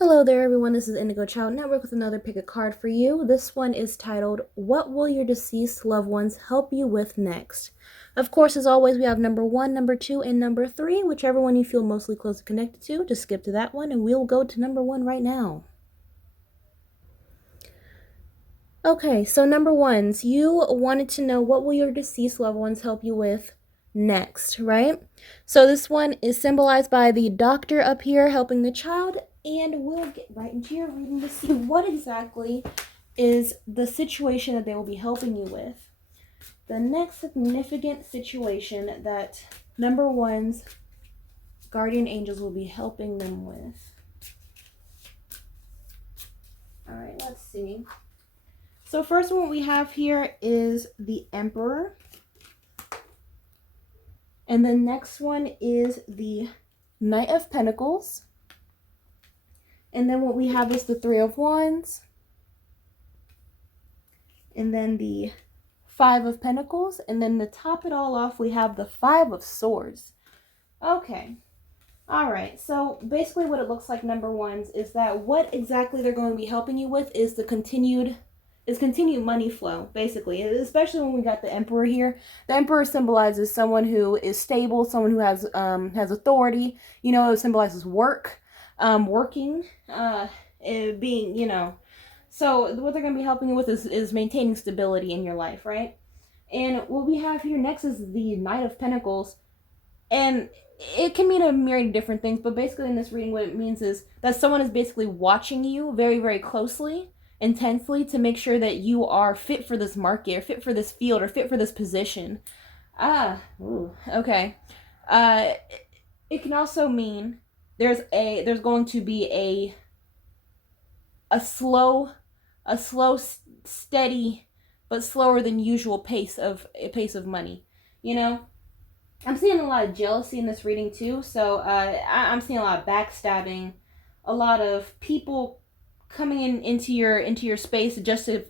Hello there, everyone. This is Indigo Child Network with another pick a card for you. This one is titled, What Will Your Deceased Loved Ones Help You With Next? Of course, as always, we have number 1, number 2, and number 3. Whichever one you feel mostly closely connected to, just skip to that one, and we'll go to number 1 right now. Okay, so number 1s, you wanted to know what will your deceased loved ones help you with next, right? So this one is symbolized by the doctor up here helping the child, and we'll get right into your reading to see what exactly is the situation that they will be helping you with. The next significant situation that number 1's guardian angels will be helping them with. All right, let's see. So first one we have here is the Emperor. And the next one is the Knight of Pentacles. And then what we have is the Three of Wands. And then the Five of Pentacles. And then to top it all off, we have the Five of Swords. Okay. All right. So basically what it looks like, number 1's, is that what exactly they're going to be helping you with is the continued money flow, basically, especially when we got the Emperor here. The Emperor symbolizes someone who is stable, someone who has authority. You know, it symbolizes work, working, being, you know. So what they're going to be helping you with is maintaining stability in your life, right? And what we have here next is the Knight of Pentacles. And it can mean a myriad of different things, but basically in this reading what it means is that someone is basically watching you very, very closely, intensely, to make sure that you are fit for this market, or fit for this field, or fit for this position. Okay. It can also mean there's going to be a slow, steady, but slower than usual pace of money. You know, I'm seeing a lot of jealousy in this reading too. So I'm seeing a lot of backstabbing, a lot of people coming into your space just to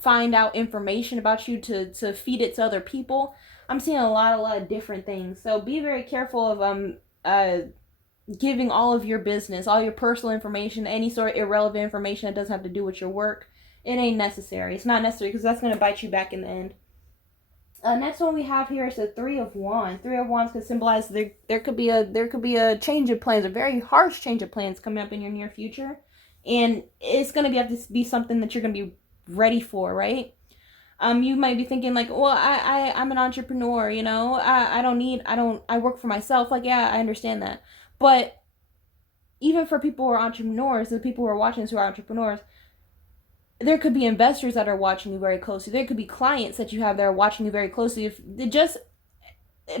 find out information about you to feed it to other people. I'm seeing a lot of different things. So be very careful of giving all of your business, all your personal information, any sort of irrelevant information that doesn't have to do with your work. It ain't necessary. It's not necessary because that's going to bite you back in the end. Next one we have here is the Three of Wands. Three of Wands could symbolize there could be a change of plans, a very harsh change of plans coming up in your near future. And it's going to have to be something that you're going to be ready for, right? You might be thinking like, well, I'm an entrepreneur, you know, I work for myself. Like, yeah, I understand that. But even for people who are entrepreneurs, the people who are watching this who are entrepreneurs, there could be investors that are watching you very closely. There could be clients that you have that are watching you very closely.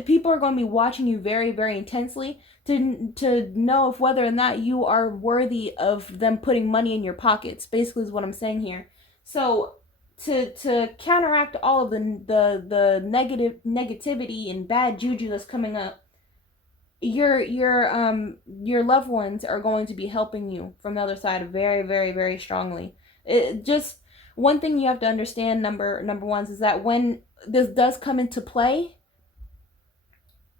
People are going to be watching you very, very intensely to know if whether or not you are worthy of them putting money in your pockets, basically is what I'm saying here. So to counteract all of the negativity and bad juju that's coming up, your loved ones are going to be helping you from the other side very, very, very strongly. It just, one thing you have to understand, number 1's, is that when this does come into play,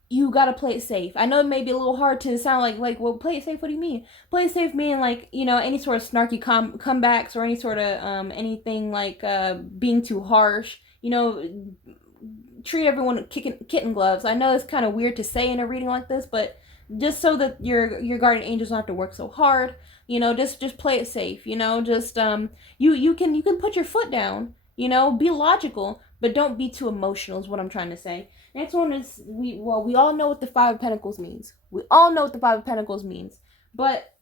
you gotta play it safe. I know it may be a little hard to sound like, well, play it safe. What do you mean? Play it safe meaning like, you know, any sort of snarky comebacks or any sort of anything like being too harsh. You know, treat everyone with kitten gloves. I know it's kind of weird to say in a reading like this, but just so that your guardian angels don't have to work so hard. You know, just play it safe. You know, just you can put your foot down. You know, be logical, but don't be too emotional is what I'm trying to say. Next one is, we all know what the Five of Pentacles means. We all know what the Five of Pentacles means. But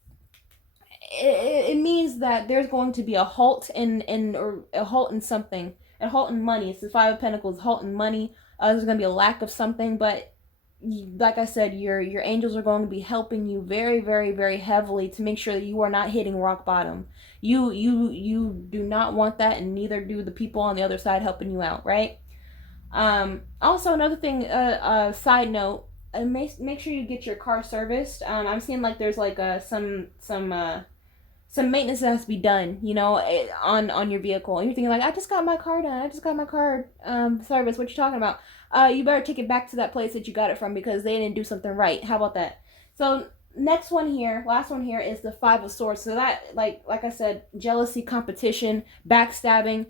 it means that there's going to be a halt or a halt in something. A halt in money. It's the Five of Pentacles, halt in money. There's going to be a lack of something, but like I said, your angels are going to be helping you very, very, very heavily to make sure that you are not hitting rock bottom. You do not want that, and neither do the people on the other side helping you out, right? Also another thing, side note, make sure you get your car serviced. I'm seeing like there's like some maintenance that has to be done, you know, on your vehicle. And you're thinking like, I just got my car done. I just got my car service. What you talking about? You better take it back to that place that you got it from because they didn't do something right. How about that? So Next one here, last one here is the Five of Swords. So that, like I said, jealousy, competition, backstabbing,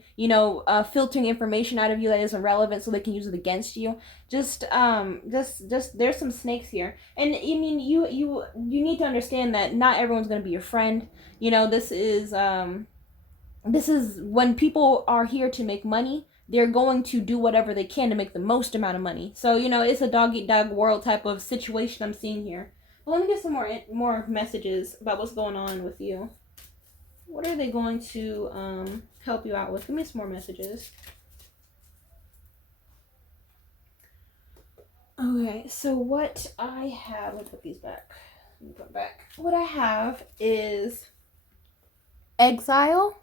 filtering information out of you that isn't relevant so they can use it against you. Just there's some snakes here, and I mean, you need to understand that not everyone's gonna be your friend. This is when people are here to make money. They're going to do whatever they can to make the most amount of money. So it's a dog eat dog world type of situation I'm seeing here. But let me get some more messages about what's going on with you. What are they going to help you out with? Give me some more messages. Okay, so what I have, let's put these back. Let me put them back. What I have is exile,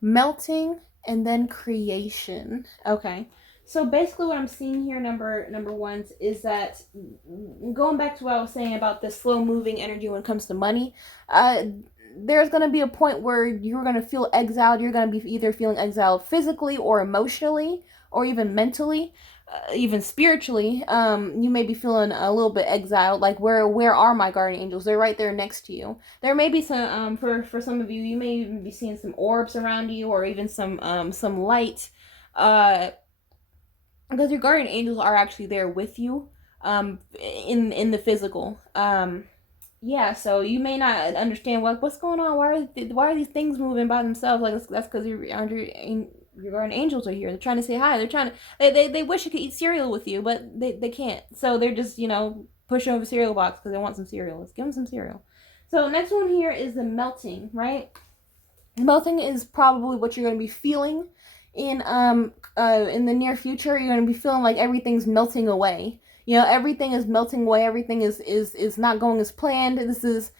melting, and then creation. Okay. So basically what I'm seeing here, number ones, is that going back to what I was saying about the slow moving energy when it comes to money, there's going to be a point where you're going to feel exiled. You're going to be either feeling exiled physically or emotionally or even mentally. Even spiritually, you may be feeling a little bit exiled. Like, where are my guardian angels? They're right there next to you. There may be some, for some of you, you may even be seeing some orbs around you, or even some light, because your guardian angels are actually there with you, in the physical. Yeah, so you may not understand what's going on. Why are these things moving by themselves? Like, that's because your guardian angels are here. They're trying to say hi. They're trying to. They wish they could eat cereal with you, but they can't. So they're just pushing over cereal box because they want some cereal. Let's give them some cereal. So next one here is the melting. Right, melting is probably what you're going to be feeling in the near future. You're going to be feeling like everything's melting away. Everything is melting away. Everything is not going as planned. This is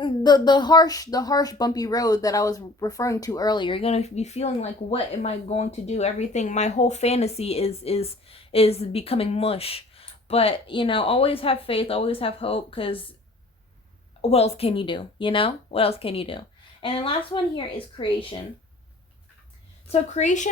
the harsh bumpy road that I was referring to earlier. You're gonna be feeling like, what am I going to do? Everything, my whole fantasy is becoming mush. But always have faith, always have hope, because what else can you do? What else can you do? And the last one here is creation. So creation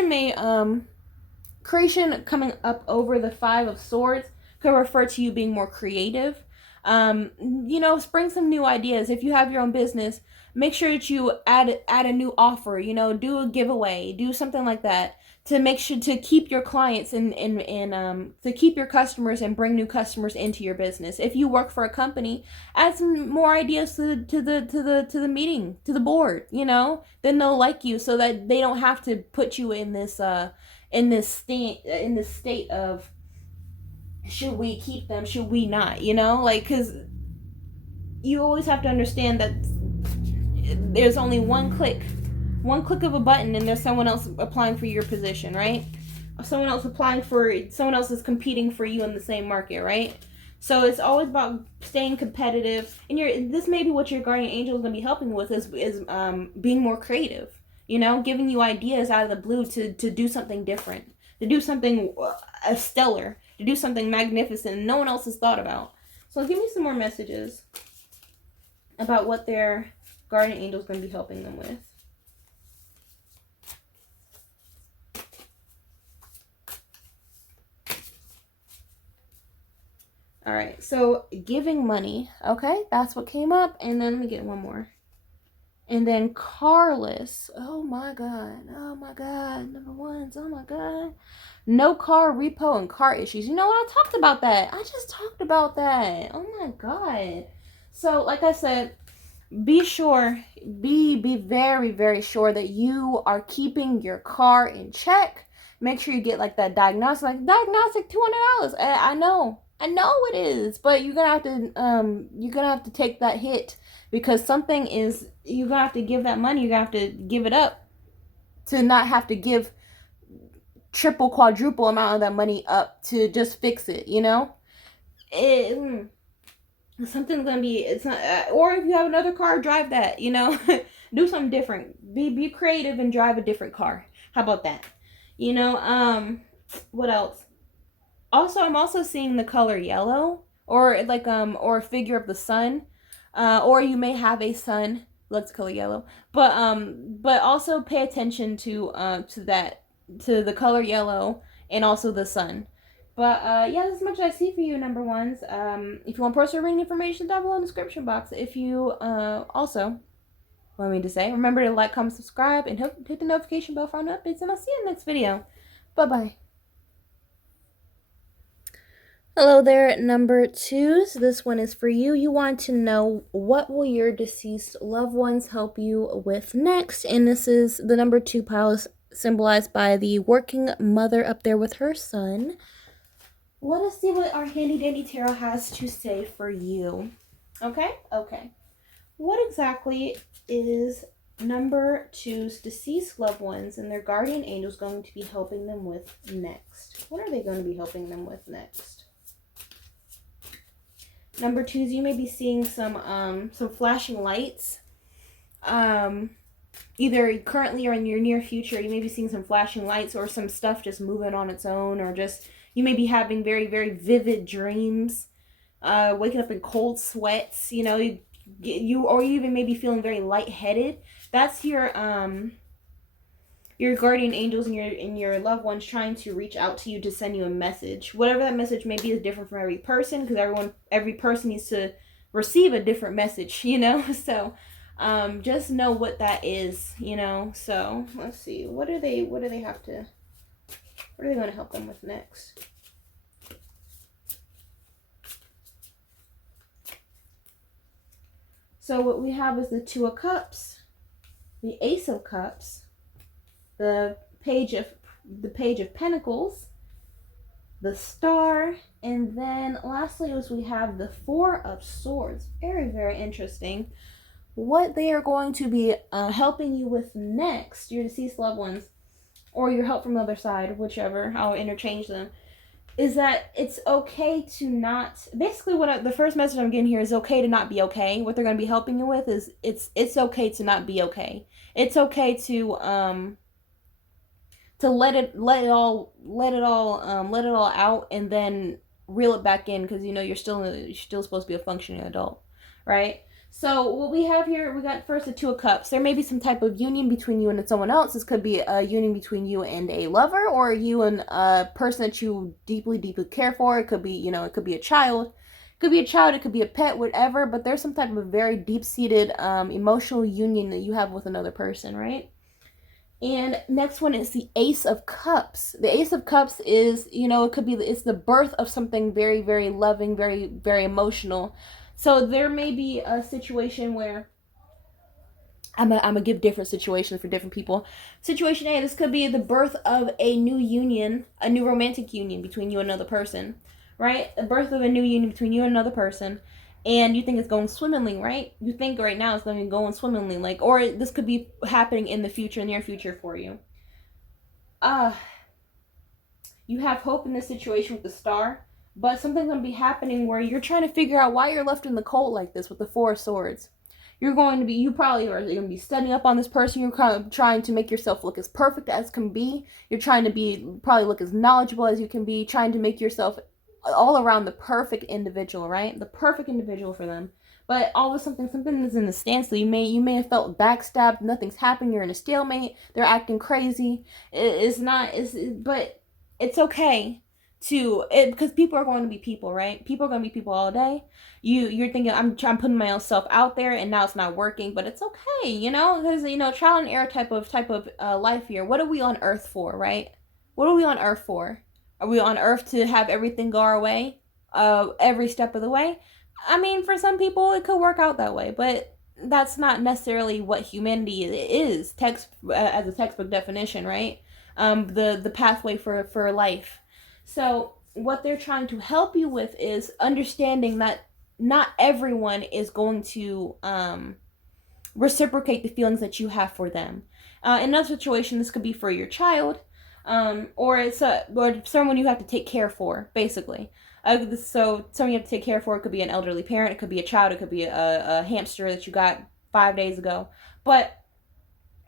coming up over the Five of Swords could refer to you being more creative. Spring some new ideas. If you have your own business, make sure that you add a new offer, do a giveaway, do something like that to make sure to keep your clients and to keep your customers and bring new customers into your business. If you work for a company, add some more ideas to the meeting, to the board, then they'll like you, so that they don't have to put you in this state of, should we keep them, should we not, because you always have to understand that there's only one click of a button and there's someone else applying for your position, right? Someone else is competing for you in the same market, right? So it's always about staying competitive, and this may be what your guardian angel is going to be helping with, is being more creative, giving you ideas out of the blue to do something different, to do something stellar, to do something magnificent no one else has thought about. So give me some more messages about what their guardian angel is going to be helping them with. All right, so giving money. Okay, that's what came up. And then let me get one more. And then carless. Oh my God. Number ones. Oh my God. No car repo and car issues. You know what? I talked about that. I just talked about that. Oh my God. So like I said, be very, very sure that you are keeping your car in check. Make sure you get like that diagnostic $200. I know it is, but you're gonna have to take that hit, because you're gonna have to give that money. You're gonna have to give it up to not have to give triple, quadruple amount of that money up to just fix it. Something's gonna be, it's not, or if you have another car, drive that. Do something different. Be creative and drive a different car. How about that? What else? Also, I'm also seeing the color yellow, or like or a figure of the sun, or you may have a sun. Let's color yellow, but also pay attention to the color yellow and also the sun. But yeah, that's as much as I see for you, number ones. If you want personal reading information, down below in the description box. If you also want me to say, remember to like, comment, subscribe, and hit the notification bell for new updates, and I'll see you in the next video. Bye-bye. Hello there, number twos. This one is for you. You want to know, what will your deceased loved ones help you with next? And this is the number 2 pile, is symbolized by the working mother up there with her son. Let us see what our handy dandy tarot has to say for you. Okay? Okay. What exactly is number 2's deceased loved ones and their guardian angels going to be helping them with next? What are they going to be helping them with next? Number 2s, you may be seeing some flashing lights. Either currently or in your near future, you may be seeing some flashing lights or some stuff just moving on its own, or just you may be having very, very vivid dreams, waking up in cold sweats, you know, or you even may be feeling very lightheaded. That's your guardian angels and your loved ones trying to reach out to you to send you a message. Whatever that message may be is different from every person, because every person needs to receive a different message, you know. So just know what that is, you know. So let's see, what do they going to help them with next? So what we have is the 2 of Cups, the Ace of Cups, the Page of Pentacles, the Star, and then lastly is we have the 4 of Swords. Very, very interesting. What they are going to be helping you with next, your deceased loved ones, or your help from the other side, whichever, I'll interchange them, is that it's okay to not, basically the first message I'm getting here is okay to not be okay. What they're going to be helping you with is it's okay to not be okay. It's okay to let it all out, and then reel it back in, because you know you're still supposed to be a functioning adult, right? So what we have here, we got first the 2 of Cups. There may be some type of union between you and someone else. This could be a union between you and a lover, or you and a person that you deeply, deeply care for. It could be, you know, it could be a child. It could be a child, it could be a pet, whatever, but there's some type of very deep-seated emotional union that you have with another person, right? And next one is the Ace of Cups. The Ace of Cups is, you know, it's the birth of something very, very loving, very, very emotional. So there may be a situation where, I'm gonna give different situations for different people. Situation A, this could be the birth of a new union, a new romantic union between you and another person, right? The birth of a new union between you and another person. And you think it's going swimmingly, right? You think right now it's going to be going swimmingly, like, or this could be happening in the future, near future for you. You have hope in this situation with the Star, but something's going to be happening where you're trying to figure out why you're left in the cold like this with the 4 of Swords. You probably are going to be studying up on this person. You're kind of trying to make yourself look as perfect as can be. You're trying to probably look as knowledgeable as you can be, trying to make yourself all around the perfect individual, right? The perfect individual for them. But all of a sudden, something is in the standstill. You may have felt backstabbed. Nothing's happening. You're in a stalemate. They're acting crazy. But it's okay because people are going to be people, right? People are going to be people all day. You're thinking, I'm putting myself out there, and now it's not working, but it's okay, you know, because, you know, trial and error type of life here. What are we on Earth for, right? What are we on Earth for? Are we on Earth to have everything go our way every step of the way? I mean, for some people, it could work out that way, but that's not necessarily what humanity is, as a textbook definition, right? The pathway for life. So what they're trying to help you with is understanding that not everyone is going to reciprocate the feelings that you have for them. In another situation, this could be for your child, or someone you have to take care for, basically. So someone you have to take care for, it could be an elderly parent, it could be a child, it could be a hamster that you got 5 days ago. But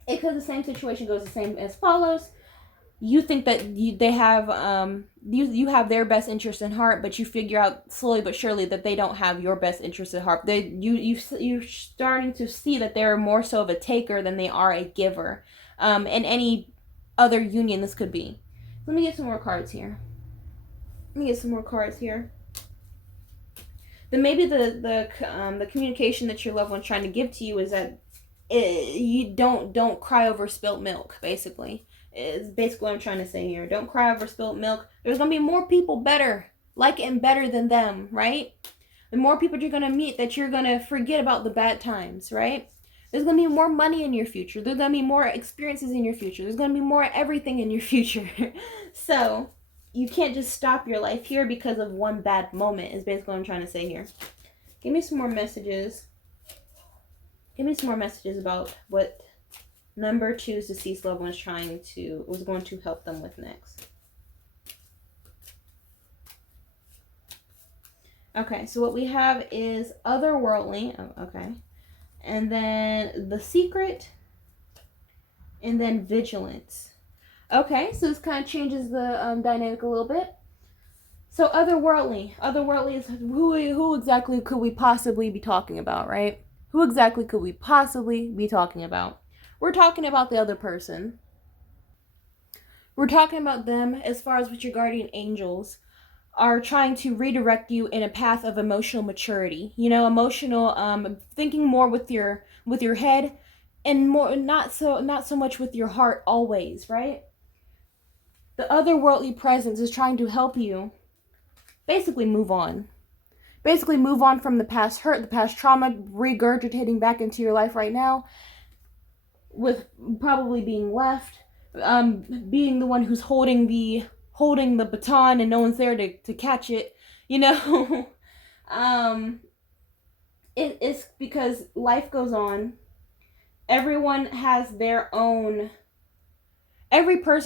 the same situation goes the same as follows. You think that they have you have their best interest in heart, but you figure out slowly but surely that they don't have your best interest at heart. You're starting to see that they're more so of a taker than they are a giver. In any other union this could be. Let me get some more cards here. Let me get some more cards here. Then maybe the communication that your loved one's trying to give to you is that you don't cry over spilt milk. Basically, is basically what I'm trying to say here. Don't cry over spilt milk. There's gonna be more people better, like and better than them, right? The more people you're gonna meet, that you're gonna forget about the bad times, right? There's gonna be more money in your future. There's gonna be more experiences in your future. There's gonna be more everything in your future. So you can't just stop your life here because of one bad moment, is basically what I'm trying to say here. Give me some more messages. Give me some more messages about what number 2's deceased loved one was going to help them with next. Okay, so what we have is otherworldly. Oh, okay. And then the secret. And then vigilance. Okay, so this kind of changes the dynamic a little bit. So otherworldly. Otherworldly is who exactly could we possibly be talking about, right? Who exactly could we possibly be talking about? We're talking about the other person. We're talking about them as far as what your guardian angels are trying to redirect you in a path of emotional maturity. You know, emotional thinking more with your head, and more not so much with your heart always, right? The otherworldly presence is trying to help you basically move on. Basically move on from the past hurt, the past trauma, regurgitating back into your life right now, with probably being left, being the one who's holding the baton and no one's there to catch it, you know. It's because life goes on. Every person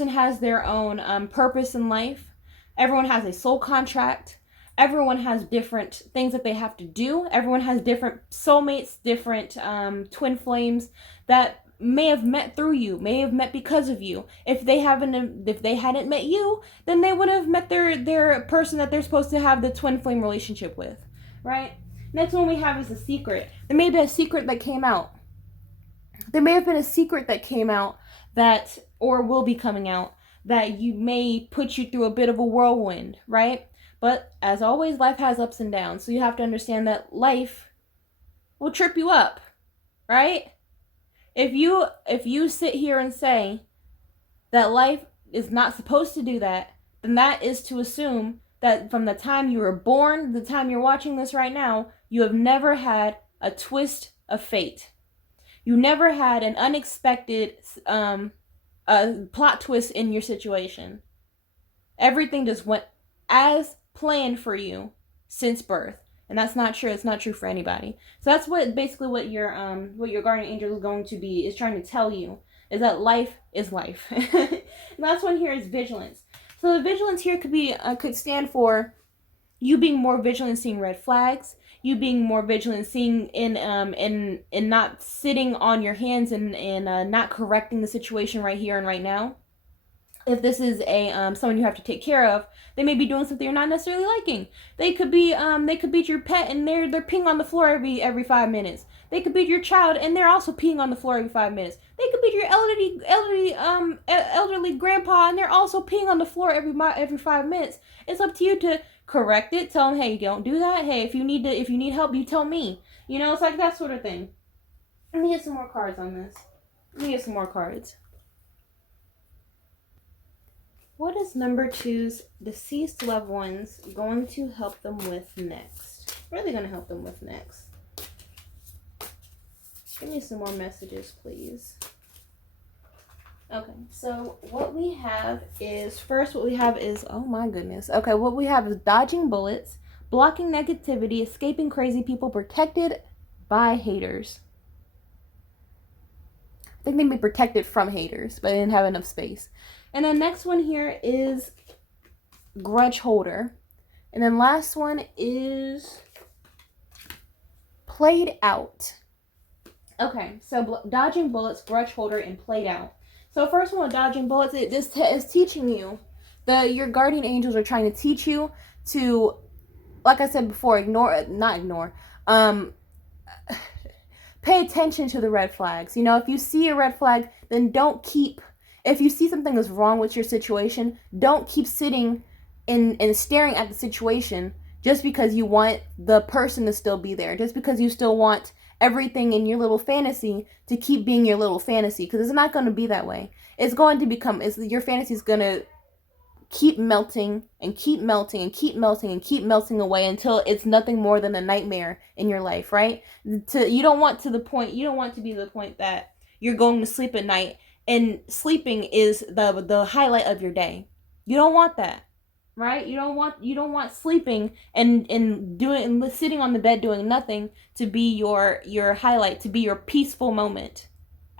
has their own purpose in life. Everyone has a soul contract. Everyone has different things that they have to do. Everyone has different soulmates, different twin flames that may have met through you, may have met because of you. If they hadn't met you, then they would have met their person that they're supposed to have the twin flame relationship with, right? Next one we have is a secret. There may have been a secret that came out. There may have been a secret that came out that, or will be coming out, that you may put you through a bit of a whirlwind, right? But as always, life has ups and downs. So you have to understand that life will trip you up, right? If you sit here and say that life is not supposed to do that, then that is to assume that from the time you were born, the time you're watching this right now, you have never had a twist of fate. You never had an unexpected plot twist in your situation. Everything just went as planned for you since birth. And that's not true. It's not true for anybody. So that's what your guardian angel is trying to tell you, is that life is life. And last one here is vigilance. So the vigilance here could stand for you being more vigilant, seeing red flags, you being more vigilant, seeing in not sitting on your hands and not correcting the situation right here and right now. If this is someone you have to take care of, they may be doing something you're not necessarily liking. They could be your pet and they're peeing on the floor every 5 minutes. They could be your child and they're also peeing on the floor every 5 minutes. They could be your elderly grandpa and they're also peeing on the floor every 5 minutes. It's up to you to correct it. Tell them, hey, don't do that. Hey, if you need help, you tell me. You know, it's like that sort of thing. Let me get some more cards on this. What is number 2's deceased loved ones going to help them with next? What are they going to help them with next? Give me some more messages, please. Okay, so what we have is, oh my goodness. Okay, what we have is dodging bullets, blocking negativity, escaping crazy people, protected by haters. I think they may be protected from haters, but they didn't have enough space. And then next one here is grudge holder. And then last one is played out. Okay, so dodging bullets, grudge holder, and played out. So first one, dodging bullets, it just is teaching you, your guardian angels are trying to teach you to, like I said before, pay attention to the red flags. You know, if you see a red flag, then if you see something is wrong with your situation, don't keep sitting and staring at the situation just because you want the person to still be there, just because you still want everything in your little fantasy to keep being your little fantasy, because it's not going to be that way. It's going to become, your fantasy is going to keep melting and keep melting and keep melting and keep melting away until it's nothing more than a nightmare in your life, right? You don't want to be the point that you're going to sleep at night and sleeping is the highlight of your day. You don't want that, right? You don't want sleeping and sitting on the bed doing nothing to be your highlight, to be your peaceful moment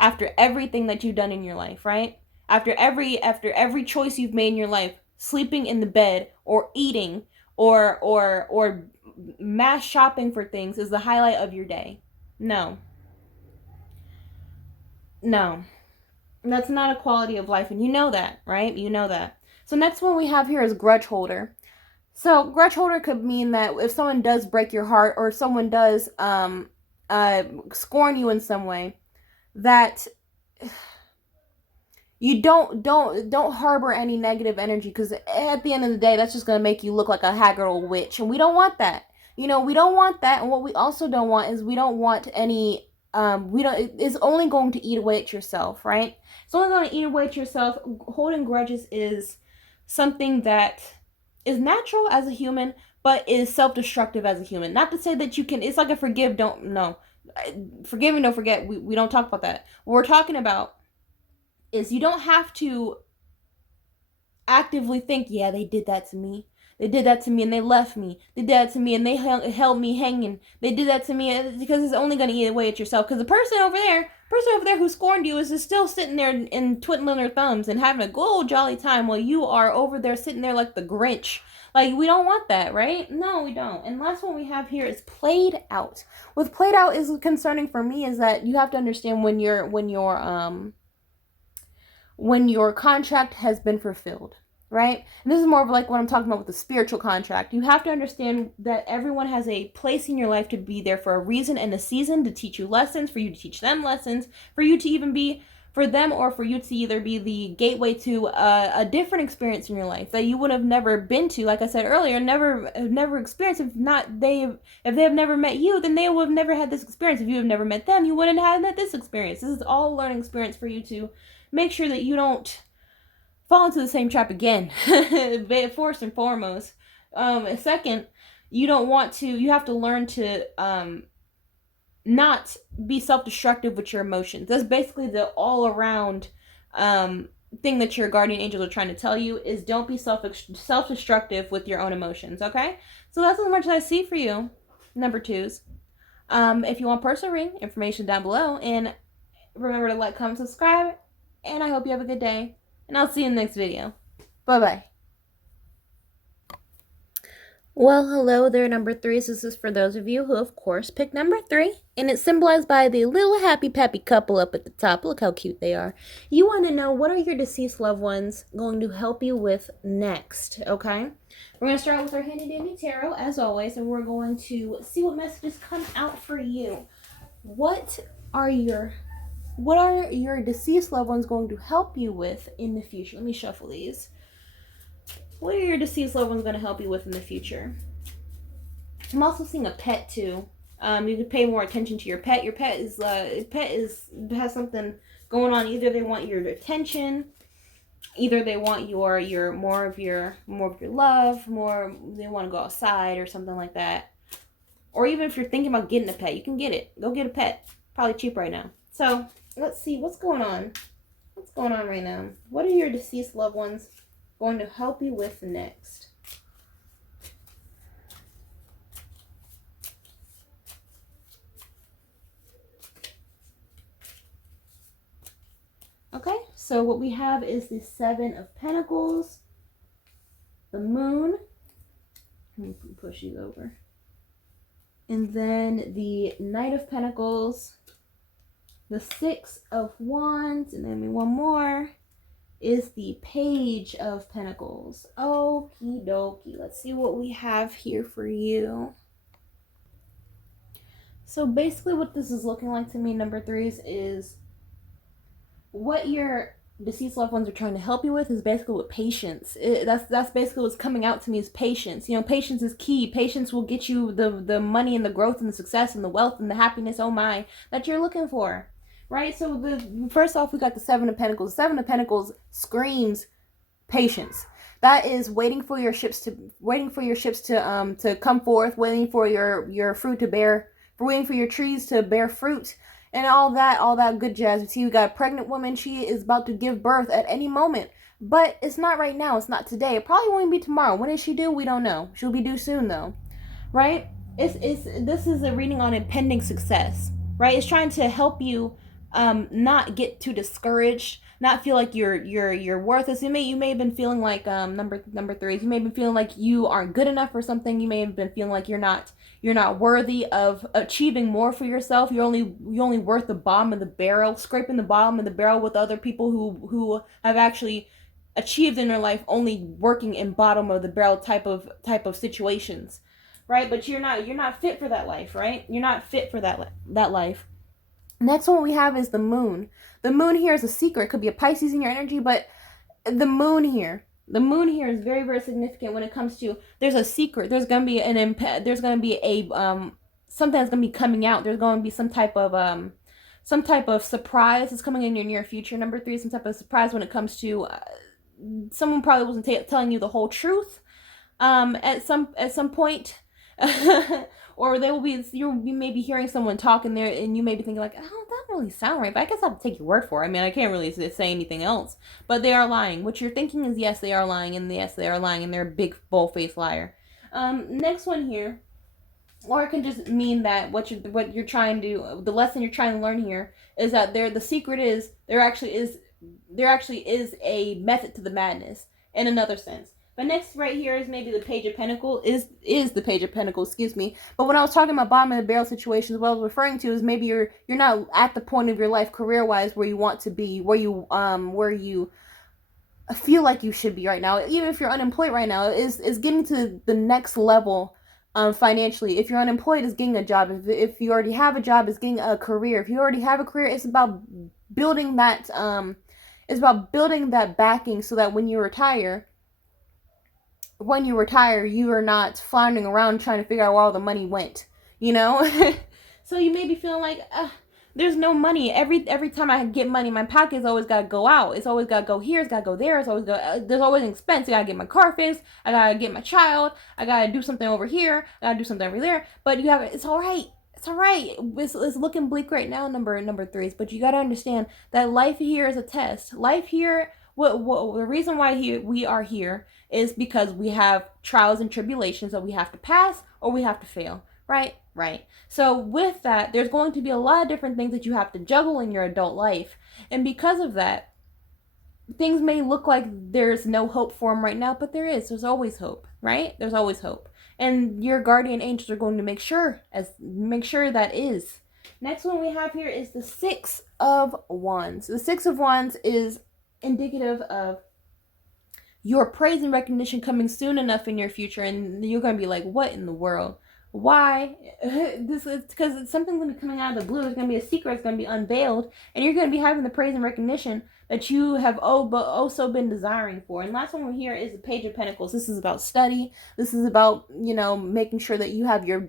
after everything that you've done in your life, right? After every choice you've made in your life, sleeping in the bed or eating or mass shopping for things is the highlight of your day. No. No. That's not a quality of life, and you know that, right? You know that. So next one we have here is grudge holder. So grudge holder could mean that if someone does break your heart or someone does scorn you in some way, that you don't harbor any negative energy, because at the end of the day, that's just going to make you look like a haggard old witch, and we don't want that. We don't want that. And what we also don't want is, we don't want any it's only going to eat away at yourself, right? It's only going to eat away at yourself. Holding grudges is something that is natural as a human, but is self-destructive as a human. Not to say that you can, it's like a forgive, don't, no. Forgive and don't forget, we don't talk about that. What we're talking about is, you don't have to actively think, yeah, they did that to me. They did that to me and they left me. They did that to me and they held me hanging. They did that to me, because it's only going to eat away at yourself. Because the person over there who scorned you is still sitting there and twiddling their thumbs and having a good old jolly time, while you are over there sitting there like the Grinch. Like, we don't want that, right? No, we don't. And last one we have here is played out. With played out is concerning for me is that you have to understand when your contract has been fulfilled, right? And this is more of like what I'm talking about with the spiritual contract. You have to understand that everyone has a place in your life to be there for a reason and a season, to teach you lessons, for you to teach them lessons, for you to even be for them, or for you to either be the gateway to a different experience in your life that you would have never been to. Like I said earlier, never experienced. If they have never met you, then they would have never had this experience. If you have never met them, you wouldn't have had this experience. This is all a learning experience for you to make sure that you don't fall into the same trap again. First and foremost. Second, you have to learn to not be self-destructive with your emotions. That's basically the all-around thing that your guardian angels are trying to tell you, is don't be self-destructive with your own emotions, okay? So that's as much as I see for you, number twos. If you want personal reading, information down below, and remember to like, comment, subscribe, and I hope you have a good day, and I'll see you in the next video. Bye-bye. Well, hello there, number threes. This is for those of you who, of course, picked number 3, and it's symbolized by the little happy peppy couple up at the top. Look how cute they are. You want to know, what are your deceased loved ones going to help you with next, okay? We're going to start with our handy dandy tarot, as always, and we're going to see what messages come out for you. What are your deceased loved ones going to help you with in the future? Let me shuffle these. What are your deceased loved ones going to help you with in the future? I'm also seeing a pet too. You could pay more attention to your pet. Your pet has something going on. Either they want your attention, either they want your more of your love, they want to go outside or something like that. Or even if you're thinking about getting a pet, you can get it. Go get a pet. Probably cheap right now. So let's see what's going on. What's going on right now? What are your deceased loved ones going to help you with next? Okay, so what we have is the 7 of Pentacles, the Moon. Let me push these over. And then the Knight of Pentacles, the 6 of Wands, and then one more is the Page of Pentacles. Okie dokie. Let's see what we have here for you. So basically what this is looking like to me, number threes, is what your deceased loved ones are trying to help you with is basically with patience. That's basically what's coming out to me is patience. You know, patience is key. Patience will get you the money and the growth and the success and the wealth and the happiness, oh my, that you're looking for. Right? So the first off, we got the Seven of Pentacles. The Seven of Pentacles screams patience. That is waiting for your ships to come forth, waiting for your fruit to bear, for waiting for your trees to bear fruit, and all that good jazz. You see, you got a pregnant woman. She is about to give birth at any moment, but it's not right now. It's not today. It probably won't be tomorrow. When is she due? We don't know. She'll be due soon though, right? This is a reading on impending success, right? It's trying to help you not get too discouraged, not feel like you're worthless. You may have been feeling like number three. You may have been feeling like you aren't good enough for something. You may have been feeling like you're not worthy of achieving more for yourself. You're only worth the bottom of the barrel, scraping the bottom of the barrel with other people who have actually achieved in their life, only working in bottom of the barrel type of situations, right? But you're not fit for that life, right? You're not fit for that life. Next one we have is the moon. The moon here is a secret. It could be a Pisces in your energy, but the moon here is very, very significant when it comes to, there's a secret. There's going to be there's going to be a something that's going to be coming out. There's going to be some type of surprise that's coming in your near future. Number three, some type of surprise when it comes to someone probably wasn't telling you the whole truth at some point. Or you may be hearing someone talking there and you may be thinking like, oh, that doesn't really sound right, but I guess I'll take your word for it. I mean, I can't really say anything else, but they are lying. What you're thinking is yes, they are lying, and yes, they are lying, and they're a big bold-faced liar. Next one here, or it can just mean that what you're trying to, the lesson you're trying to learn here is that the secret is there actually is a method to the madness in another sense. But next right here is maybe the Page of Pentacles, is the Page of Pentacles, excuse me. But when I was talking about bottom of the barrel situations, what I was referring to is maybe you're not at the point of your life career-wise where you want to be, where you feel like you should be right now. Even if you're unemployed right now, is getting to the next level financially. If you're unemployed, is getting a job. If you already have a job, is getting a career. If you already have a career, it's about building that backing so that when you retire, you are not floundering around trying to figure out where all the money went, you know? So you may be feeling like, there's no money. Every time I get money, my pocket's always got to go out. It's always got to go here. It's got to go there. There's always an expense. I got to get my car fixed. I got to get my child. I got to do something over here. I got to do something over there. But it's all right. It's all right. It's looking bleak right now, number threes. But you got to understand that life here is a test. Life here, the reason why we are here is because we have trials and tribulations that we have to pass or we have to fail. Right. So with that, there's going to be a lot of different things that you have to juggle in your adult life. And because of that, things may look like there's no hope for them right now, but there is. There's always hope, right? There's always hope. And your guardian angels are going to make sure that is. Next one we have here is the Six of Wands. The Six of Wands is indicative of your praise and recognition coming soon enough in your future, and you're going to be like, what in the world? Why? This is because something's going to be coming out of the blue. It's going to be a secret. It's going to be unveiled, and you're going to be having the praise and recognition that you have also been desiring for. And last one we're here is the Page of Pentacles. This is about study. This is about, making sure that you have your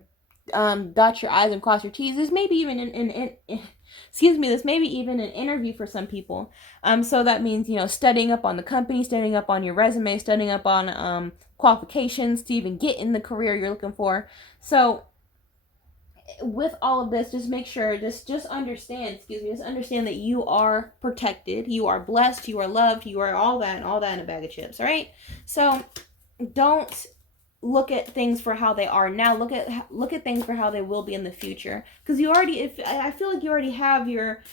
dot your I's and cross your T's. This may be even this may be even an interview for some people. So that means, studying up on the company, studying up on your resume, studying up on qualifications to even get in the career you're looking for. So with all of this, just make sure, just understand that you are protected, you are blessed, you are loved, you are all that in a bag of chips, all right? So don't look at things for how they are now. Look at things for how they will be in the future, because I feel like you already have your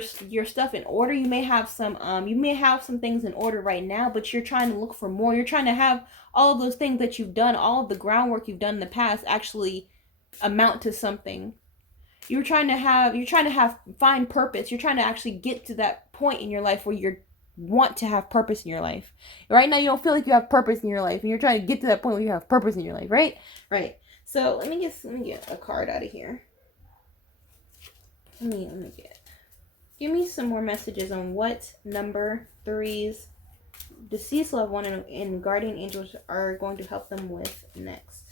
stuff in order. You may have some things in order right now, but you're trying to look for more. You're trying to have all of those things that you've done, all of the groundwork you've done in the past actually amount to something. You're trying to find purpose. You're trying to actually get to that point in your life where you want to have purpose in your life. Right now you don't feel like you have purpose in your life, and you're trying to get to that point where you have purpose in your life, right? So let me get a card out of here. Let me get Give me some more messages on what number 3's deceased loved one and guardian angels are going to help them with next.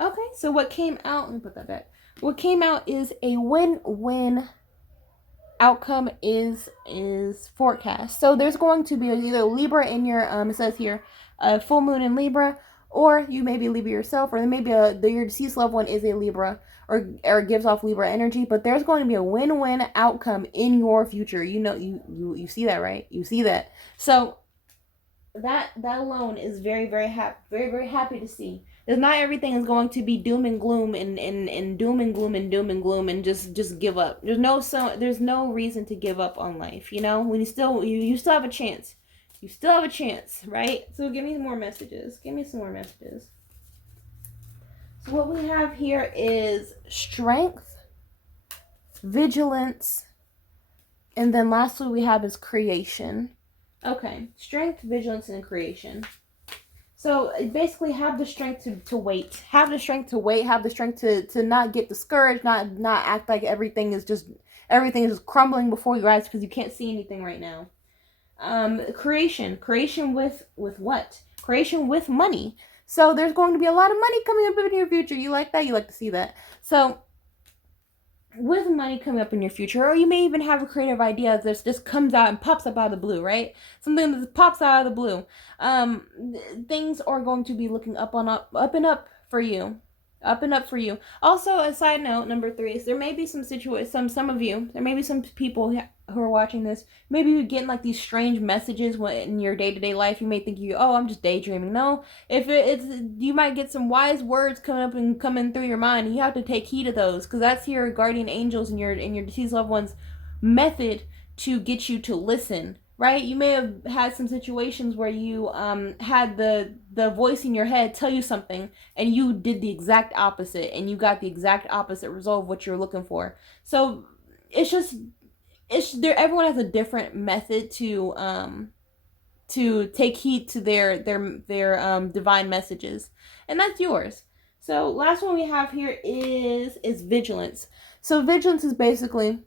Okay, so what came out, let me put that back. What came out is a win-win outcome is forecast. So there's going to be either Libra in your, it says here, full moon in Libra, or you may be Libra yourself, or maybe your deceased loved one is a Libra, or gives off Libra energy, but there's going to be a win-win outcome in your future. You know, you see that, right? You see that. So that alone is very, very happy to see. There's not everything is going to be doom and gloom and doom and gloom and doom and gloom and just give up. There's no reason to give up on life, you know? When you still have a chance. You still have a chance, right? So give me more messages. Give me some more messages. So what we have here is strength, vigilance, and then lastly we have is creation. Okay, strength, vigilance, and creation. So basically have the strength to wait. Have the strength to wait. Have the strength to not get discouraged, not act like everything is just crumbling before your eyes because you can't see anything right now. Creation with what? Creation with money. So there's going to be a lot of money coming up in your future. You like that? You like to see that. So with money coming up in your future, or you may even have a creative idea that just comes out and pops up out of the blue, right? Something that pops out of the blue. Things are going to be looking up and up for you. Up and up for you. Also, a side note, number 3 is there may be some some of you, there may be some people who are watching this, maybe you're getting like these strange messages in your day-to-day life. You may think I'm just daydreaming. No, if it's you might get some wise words coming through your mind, and you have to take heed of those, because that's your guardian angels and your deceased loved ones' method to get you to listen. Right? You may have had some situations where you had the voice in your head tell you something and you did the exact opposite and you got the exact opposite result of what you're looking for. So it's there. Everyone has a different method to take heed to their divine messages, and that's yours. So last one we have here is vigilance. So vigilance is basically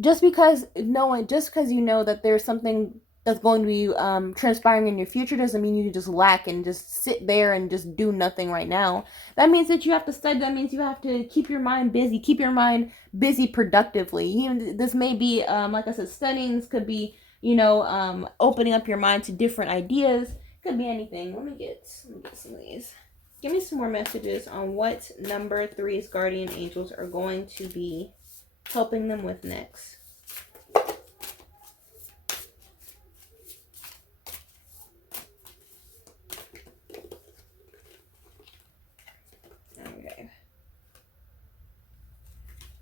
just because you know that there's something that's going to be transpiring in your future doesn't mean you just lack and just sit there and just do nothing right now. That means that you have to study. That means you have to keep your mind busy productively. This may be, like I said, studying. This could be, opening up your mind to different ideas. Could be anything. Let me get some of these. Give me some more messages on what number 3's guardian angels are going to be helping them with next. Okay.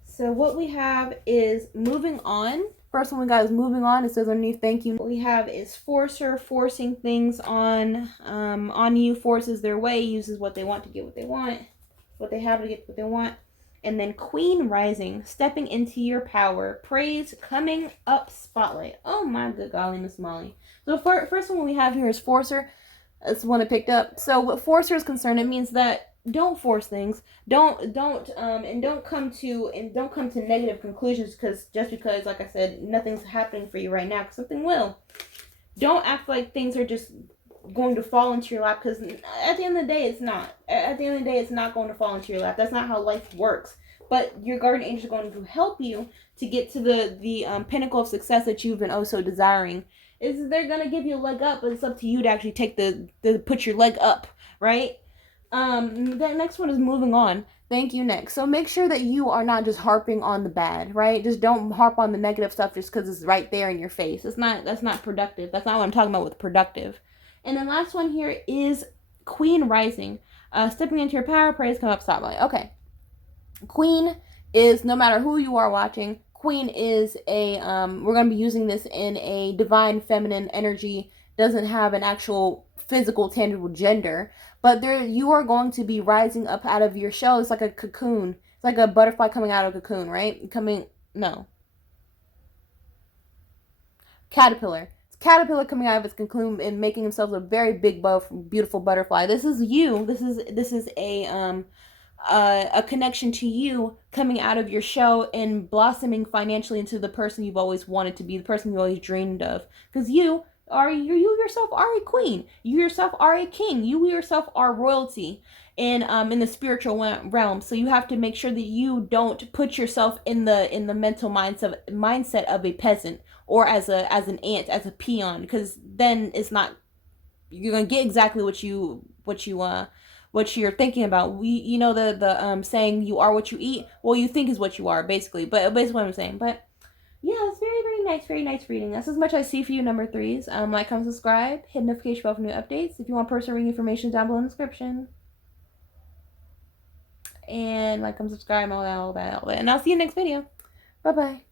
So what we have is moving on. First one we got is moving on. It says underneath thank you. What we have is forcer, forcing things on you, forces their way, uses what they want to get what they want, what they have to get what they want. And then Queen rising, stepping into your power, praise coming up, spotlight. Oh my good golly, Miss Molly. So first one we have here is forcer. That's the one I picked up. So what forcer is concerned, it means that don't force things. Don't come to negative conclusions just because, like I said, nothing's happening for you right now. Because something will. Don't act like things are just going to fall into your lap, because at the end of the day it's not. At the end of the day it's not going to fall into your lap. That's not how life works. But your guardian angel is going to help you to get to the pinnacle of success that you've been so desiring. They're going to give you a leg up, but it's up to you to actually put your leg up, right? The next one is moving on. Thank you, next. So make sure that you are not just harping on the bad, right? Just don't harp on the negative stuff just because it's right there in your face. That's not productive. That's not what I'm talking about with productive. And the last one here is Queen rising. Stepping into your power, praise come up, spotlight. Okay. Queen is, no matter who you are watching, Queen is we're going to be using this in a divine feminine energy. Doesn't have an actual physical, tangible gender. But you are going to be rising up out of your shell. It's like a cocoon. It's like a butterfly coming out of a cocoon, right? Caterpillar. Caterpillar coming out of its cocoon and making themselves a very big, beautiful butterfly. This is you. This is a a connection to you coming out of your shell and blossoming financially into the person you've always wanted to be, the person you always dreamed of. Because you yourself are a queen. You yourself are a king. You yourself are royalty in the spiritual realm. So you have to make sure that you don't put yourself in the mental mindset of a peasant or as an ant, as a peon, because then it's not, you're gonna get exactly what you're thinking about. The saying, you are what you eat. Well, you think is what you are, basically. But basically what I'm saying. But yeah, it's very nice reading. That's as much as I see for you, number threes. Like, comment, subscribe, hit notification bell for new updates. If you want personal reading information, down below in the description. And like, comment, subscribe, all that. And I'll see you next video. Bye bye.